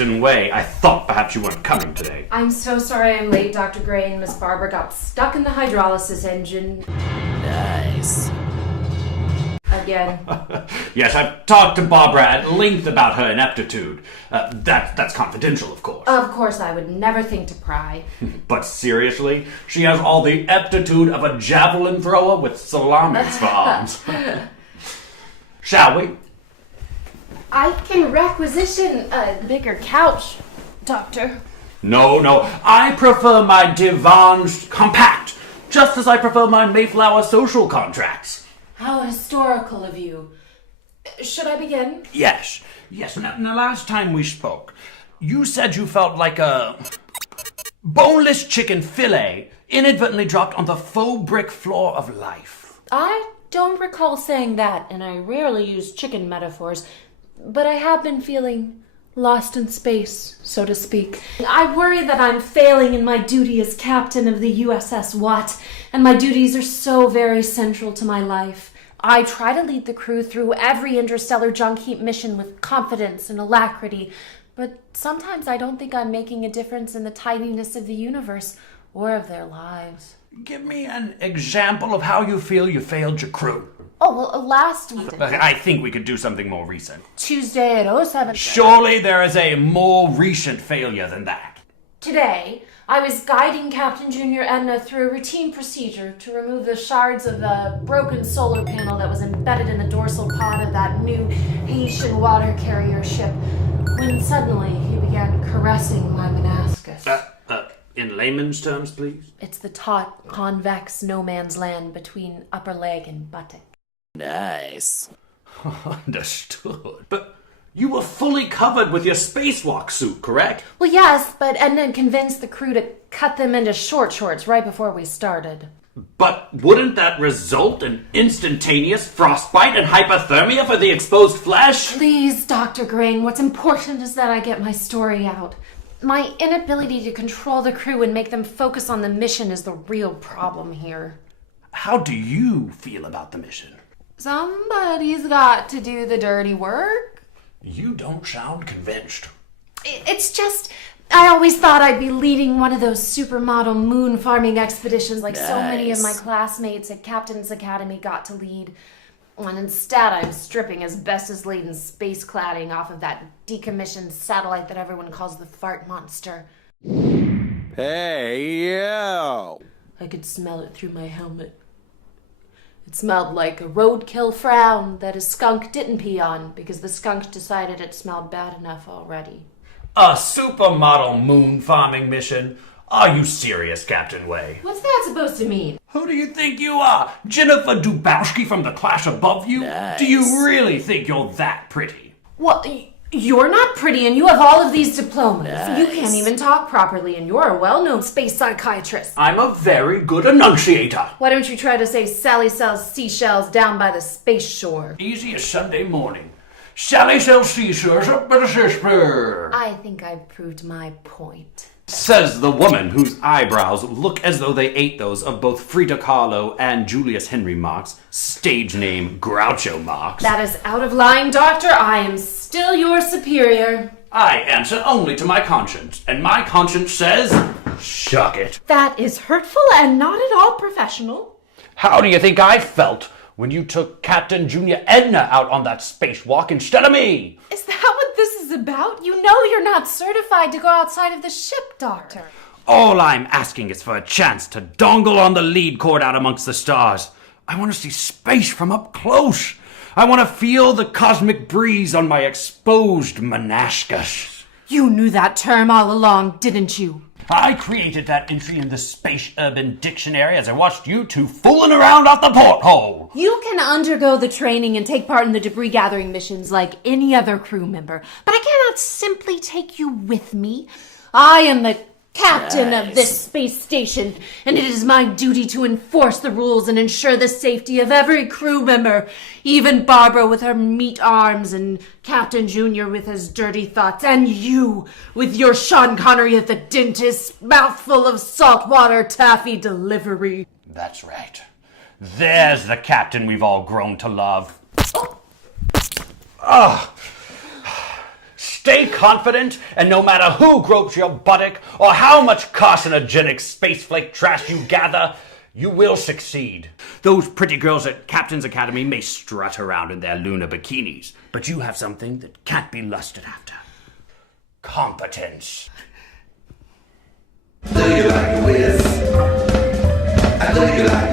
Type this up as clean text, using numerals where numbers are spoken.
Captain Way. I thought perhaps you weren't coming today. I'm so sorry I'm late, Dr. Gray and Miss Barbara got stuck in the hydrolysis engine. Nice. Again. Yes, I've talked to Barbara at length about her ineptitude. That's confidential, of course. Of course, I would never think to pry. But seriously, she has all the aptitude of a javelin thrower with salamis for arms. Shall we? I can requisition a bigger couch, Doctor. No. I prefer my divans compact, just as I prefer my Mayflower social contracts. How historical of you. Should I begin? Yes. Now, last time we spoke, you said you felt like a boneless chicken fillet inadvertently dropped on the faux brick floor of life. I don't recall saying that, and I rarely use chicken metaphors, but I have been feeling lost in space, so to speak. I worry that I'm failing in my duty as captain of the USS Watt, and my duties are so very central to my life. I try to lead the crew through every interstellar junk heap mission with confidence and alacrity, but sometimes I don't think I'm making a difference in the tidiness of the universe or of their lives. Give me an example of how you feel you failed your crew. Oh, well, last week. I think we could do something more recent. Tuesday at 07. Surely there is a more recent failure than that. Today, I was guiding Captain Junior Edna through a routine procedure to remove the shards of the broken solar panel that was embedded in the dorsal pod of that new Haitian water carrier ship, when suddenly he began caressing my meniscus. In layman's terms, please? It's the taut, convex no man's land between upper leg and buttock. Nice. Understood. But you were fully covered with your spacewalk suit, correct? Well, yes, but Edna convinced the crew to cut them into short shorts right before we started. But wouldn't that result in instantaneous frostbite and hypothermia for the exposed flesh? Please, Dr. Grain, what's important is that I get my story out. My inability to control the crew and make them focus on the mission is the real problem here. How do you feel about the mission? Somebody's got to do the dirty work. You don't sound convinced. It's just, I always thought I'd be leading one of those supermodel moon farming expeditions like so many of my classmates at Captain's Academy got to lead. And instead, I'm stripping asbestos-laden space cladding off of that decommissioned satellite that everyone calls the fart monster. Hey, yo! I could smell it through my helmet. It smelled like a roadkill frown that a skunk didn't pee on because the skunk decided it smelled bad enough already. A supermodel moon farming mission? Are you serious, Captain Way? What's that supposed to mean? Who do you think you are? Jennifer Dubowski from the class above you? Nice. Do you really think you're that pretty? Well, you're not pretty and you have all of these diplomas. Nice. You can't even talk properly and you're a well-known space psychiatrist. I'm a very good enunciator. Why don't you try to say Sally sells seashells down by the space shore? Easy as Sunday morning. Sally sells seashells up by the seashore. I think I've proved my point. Says the woman whose eyebrows look as though they ate those of both Frida Kahlo and Julius Henry Marx, stage name Groucho Marx. That is out of line, Doctor. I am still your superior. I answer only to my conscience, and my conscience says, shuck it. That is hurtful and not at all professional. How do you think I felt when you took Captain Junior Edna out on that spacewalk instead of me? Is that what this is about? You know you're not certified to go outside of the ship, Doctor. All I'm asking is for a chance to dongle on the lead cord out amongst the stars. I want to see space from up close. I want to feel the cosmic breeze on my exposed meniscus. You knew that term all along, didn't you? I created that entry in the Space Urban Dictionary as I watched you two fooling around out the porthole. You can undergo the training and take part in the debris gathering missions like any other crew member, but I cannot simply take you with me. I am the captain of this space station, and it is my duty to enforce the rules and ensure the safety of every crew member, even Barbara with her meat arms and Captain Junior with his dirty thoughts, and you with your Sean Connery at the dentist's mouthful of saltwater taffy delivery. That's right. There's the captain we've all grown to love. stay confident, and no matter who gropes your buttock or how much carcinogenic spaceflake trash you gather, you will succeed. Those pretty girls at Captain's Academy may strut around in their lunar bikinis, but you have something that can't be lusted after. Competence. Do you like a whiz? I do you like